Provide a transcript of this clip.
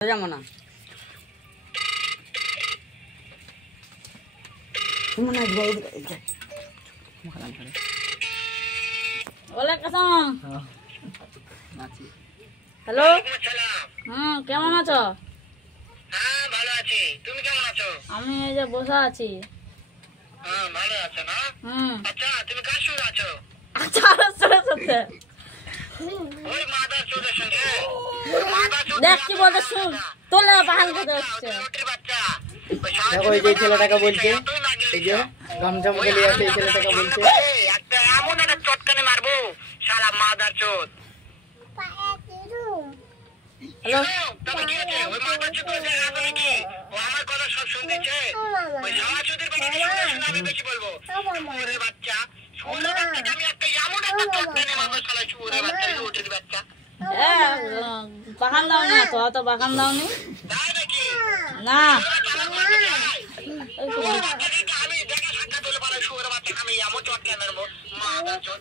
যাবো না হ্যালো কেমন আছো? হ্যাঁ ভালো আছি, তুমি কেমন আছো? আমি এই যে বসে আছি। হ্যাঁ ভালো আছো না? আচ্ছা তুমি কার সঙ্গে আছো? আচ্ছা সাথে ওই মাদার চোদের সঙ্গে। দেখ কি বলতে শুন তোলে পাহাড় খেতে হচ্ছে। রুটির বাচ্চা দেখো এই যে ছেলেটাকে বলছে, এই যে গমঝম গলি আছে, এই ছেলেটাকে বলছে একটা এমন একটা চটকানে মারবো শালা মাদার চোদ। হ্যালো তবে কি আছে ওই মাদার চোদ বলে আসবে নাকি? ও আমার কথা সব শুনতেছে। ওই শালা চোদের বাচ্চা শুনে আমি বেশি বলবো। শুয়োরের বাচ্চা, শুয়োরের বাচ্চাকে আমি একটা এমন একটা চটকানে মারবো শালা শুয়োরের বাচ্চা, রুটির বাচ্চা। বাগান দাওনি এত অত বাগান দাওনি তাই নাকি? না শুয়োরের বাচ্চাকে আমি দেখা সাক্ষাৎ হলে পারে শুয়োরের বাচ্চাকে আমি এমন চটকানে মারবো মাদার চোদ।